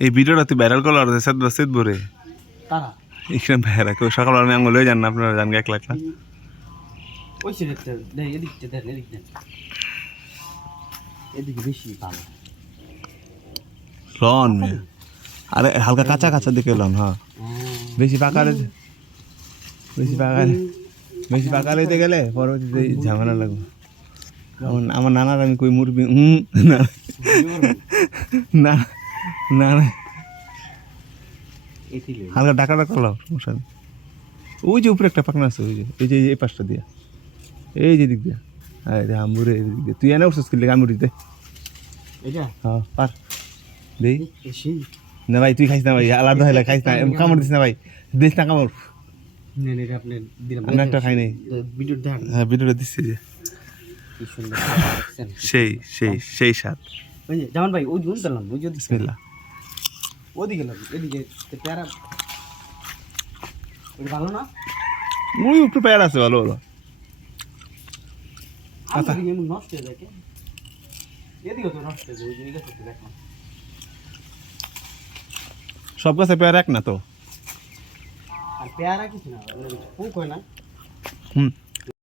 এই ভিডিওটা তুই ভাইরাল করলো আর সেদ সেদ ভরে কারা এখানে ভাইরা কেউ সকালবেলা আমি আঙুল হয়ে যান না আপনারা জান এক লাখ ওই সিলেক্টর এদিকটা দেন এদিকটা এদিকে বেশি ভালো লন আরে হালকা কাঁচা কাঁচা দিকে লন হ্যাঁ বেশি পাকালে বেশি পাকালেতে গেলে পরবর্তীতে ঝামেলা লাগবে আমার নানার আমি কই মুরবি না না না হালকা ডাকা ডাকা লাও সমস্যা নেই ওই যে উপরে একটা পাকনা আছে ওই যে এই পাশটা দিয়া এই যে দিক দিয়া হ্যাঁ আমুরে এই দিক দিয়ে তুই এনে উঠছিস কিনলে আমুরি দে হ্যাঁ পার দেই না ভাই তুই খাইস না ভাই আলাদা হলে খাইস না কামড় দিস না ভাই দিস না কামড় আমি একটা খাই নাই হ্যাঁ ভিডিওটা দিচ্ছি যে সেই স্বাদ যেমন ভাই ওই জুন দিলাম ওই যদি বিসমিল্লাহ ওদিকে লাগবে এদিকে পেয়ারা ওটা ভালো না ওই উপরে পেয়ারা আছে ভালো ভালো আচ্ছা নষ্ট হয়ে যায় এদিকে তো নষ্ট হয়ে যায় ওই দিকে তো দেখলাম সব গাছে পেয়ারা এক না তো আর পেয়ারা কিছু না পোক হয় না